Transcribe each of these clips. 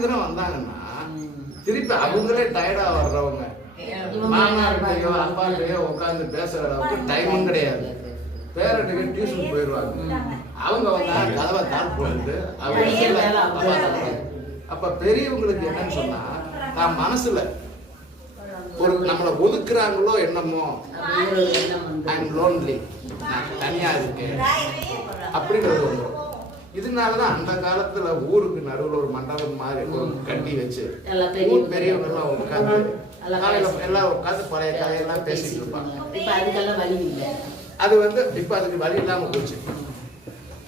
சாயந்தரம் வந்தாங்கன்னா திருப்பி அவங்களே டயர்டா வர்றவங்க. மாமார்கிட்டயோ அப்பாட்டையோ உட்காந்து பேசுற அளவுக்கு டைமும் கிடையாது. பேரண்ட்டுக்கு டியூஷன் போயிடுவாங்க. அவங்க வந்தா கதவை தாழ் போட்டு அவங்க அப்பா அவங்க பெரியவங்களுக்கு என்னன்னு சொன்னா நான் மனசுல ஒரு நம்மளை ஒதுக்குறாங்களோ என்னமோ ஐம் லோன்லி நான் தனியா இருக்கேன். அப்படிங்கிறது வந்துடும் இதனாலதான் அந்த காலத்துல ஊருக்கு நடுவுல ஒரு மண்டபம் மாதிரி ஒரு கட்டி வச்சு. ஊர் பெரியவங்க எல்லாம் உட்காந்து எல்லாம் காலையில பேசி- எல்லாம் உட்காந்து பழைய கதையெல்லாம் பேசிட்டு இருப்பாங்க. அது வந்து இப்ப அதுக்கு வழி இல்லாம போச்சு.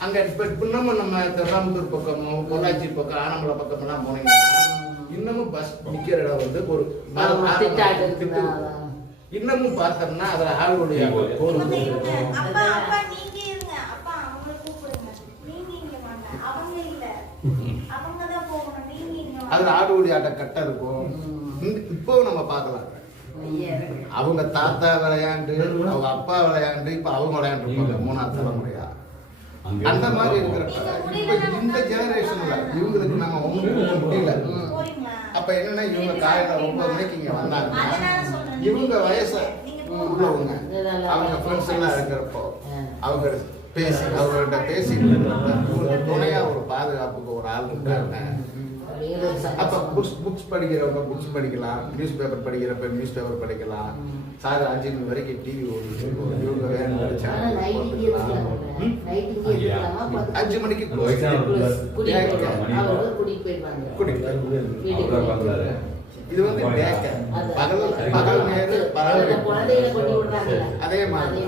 அங்க இப்ப இன்னமும் நம்ம திருவாமூர் பக்கமோ பொள்ளாச்சி பக்கம் ஆனமலை பக்கம் எல்லாம் போனீங்கன்னா இன்னமும் பஸ் நிக்கிற இடம் வந்து ஒரு. இன்னமும் பார்த்தோம்னா அதுல ஆளுடைய கோவில் இவங்க, இருக்கும். அப்பா அப்பா நீங்க இருங்க அப்பா அவங்கள கூப்பிடுங்க நீங்க இங்க வாங்க அவங்க இல்ல அவங்க தான் போகணும் நீங்க இங்க வாங்க அதுல ஆடுடைய ஆட்ட கட்டை இருக்கும். இப்பவும் நம்ம பார்க்கலாம். அவங்க தாத்தா விளையாண்டு அவங்க அப்பா விளையாண்டு இப்ப அவங்க விளையாண்டு மூணாவது தலைமுறையா. அந்த மாதிரி இருக்கிறப்ப இப்ப இந்த ஜெனரேஷன்ல இவங்களுக்கு நம்ம கொடுக்க முடியல. அப்ப என்னன்னா இவங்க காலையில ஒன்பது மணிக்கு இங்க சொல்றேன். இவங்க வயசு நீங்க உள்ளவங்க. அவங்க ஃப்ரெண்ட்ஸ் எல்லாம் இருக்கிறப்போ. அவங்க பேசி இருக்கிறப்ப இவங்களுக்கு துணையா ஒரு பாதுகாப்புக்கு ஒரு ஆள் இருக்காங்க அப்ப. புக்ஸ் புக்ஸ் படிக்கிறவங்க புக்ஸ் படிக்கலாம் நியூஸ் பேப்பர் படிக்கிறப்ப நியூஸ் பேப்பர் படிக்கலாம். சார் அஞ்சு மணி வரைக்கும் டிவி ஓடிட்டு. இவங்க வேற அஞ்சு மணிக்கு இது வந்து பகல் பகல் நேரு அது பகல் குழந்தைகளை கொண்டு விடுறாங்கல்ல. அதே மாதிரி.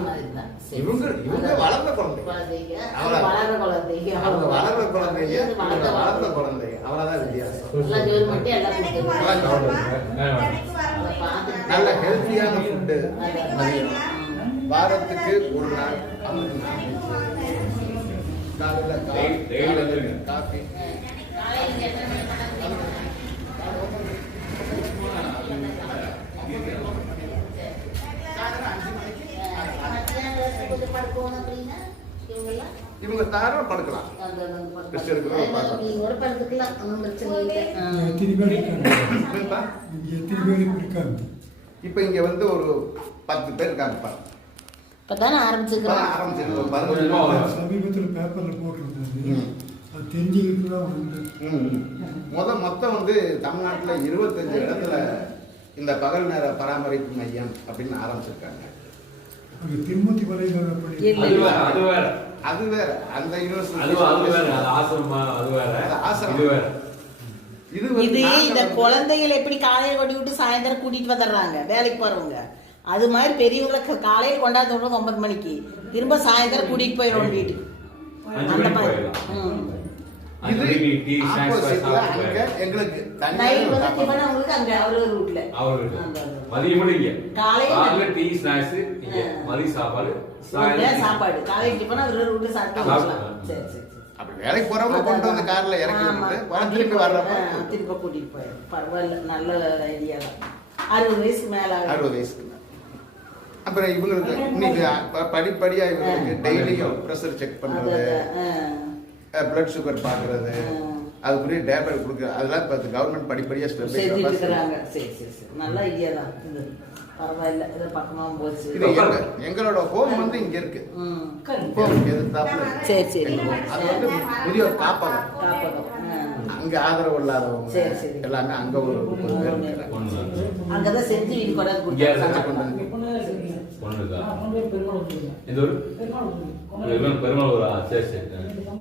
இவங்க இவங்க வளர்ந்த குழந்தை குழந்தைங்க. வளர்ற குழந்தைங்க. அவங்க வளர்ந்த குழந்தைங்க. இவங்க வளர்ந்த வளர்ந்த குழந்தை. குழந்தைங்க. அவ்வளவுதான் வித்தியாசம். நல்ல ஹெல்த்தியான ஃபுட்டு? வாரத்துக்கு ஒரு நாள். காலையில காஃபி வந்துருங்க. காஃபி காலையில எத்தனை மணி பண்ணாங்க? படுக்கணும் அப்படின்னா இவங்கெல்லாம் இவங்க தாராளம் படுக்கலாம். கூட படுத்துக்கலாம். ஒன்றும் பிரச்சனை இல்லை. ஆ. எத்தனை பேர் இருக்காங்க? என்னப்பா? இங்க எத்தனை பேர் இருக்காங்க? இப்ப இங்க வந்து ஒரு பத்து பேர் இருக்காங்கப்பா. இப்பதானே ஆரம்பிச்சிருக்கிறோம். இப்பதான் ஆரம்பிச்சிருக்கு. ஒரு பதினஞ்சு நாள் சமீபத்தில் பேப்பர்ல போட்டிருந்தது ம். அது தெரிஞ்சுக்கிட்டு தான் வந்து ம். முத மொத்தம் வந்து தமிழ்நாட்டுல இருபத்தஞ்சு இடத்துல இந்த பகல் நேர பராமரிப்பு மையம் அப்படின்னு ஆரம்பிச்சிருக்காங்க. அங்கே திருமதி வலைதள படி இல்ல. அது வேற அது வேற. அது வேற. அந்த அது அது வேற அது யூனிவர்சிட்டி ஆசிரமா அது வேற. அது ஆசிரமம். இது வேற. இது வந்து இது நாங்க இந்த குழந்தைகளை எப்படி காலையில கொண்டு விட்டு சாயந்தரம் கூட்டிட்டு வந்துடுறாங்க வேலைக்கு போறவங்க. அது மாதிரி பெரியவங்களை காலையில கொண்டாந்து விடுறது ஒன்பது மணிக்கு. திரும்ப சாயந்தரம் கூட்டிட்டு போயிடும் வீட்டுக்கு. அந்த மாதிரி. இது அங்க எங்களுக்கு தனியா நைட் வந்து அவங்களுக்கு அங்க அவரு ரூட்ல மதியம் மணி இங்க. காலையில- டீ ஸ்நாக்ஸ் இங்க ஆ. மதிய சாப்பாடு. சாப்பாடு. காலையில டிஃபன் அவரு ரூட்ல சாப்பிட்டு சரி சரி. அப்படி வேலைக்கு போறவங்க கொண்டு வந்து கார்ல இறக்கி. விட்டுட்டு வர திருப்பி வர்றப்ப திரும்ப கூட்டிட்டு போயிடும் பரவாயில்ல நல்ல ஐடியா தான். அறுபது வயசுக்கு மேல. அறுபது வயசுக்கு மேல. அப்புறம் இவங்களுக்கு இன்னைக்கு படிப்படியா இவங்களுக்கு டெய்லியும் ப்ரெஷர் செக் பண்றது. பிளட் சுகர் பாக்குறது ஆ. அதுக்குரிய டேப்லெட் கொடுக்குறது அதெல்லாம் இப்போ கவர்மெண்ட் படிப்படியா ஸ்டெப் சரி சரி நல்ல ஐடியா தான். இது பரவாயில்ல. இது பக்கமா போச்சு. இது எங்க- எங்களோட ஹோம் வந்து இங்க இருக்கு. ஹோம் எதிர்த்தாப்புல சரி சரி. அது வந்து காப்பகம். அங்க ஆதரவு இல்லாதவங்க. எல்லாமே அங்க ஒரு அங்கதான் செஞ்சு கொண்டாந்து கொடுத்தாங்க பெருமாள் பெருமாள் சரி சரி.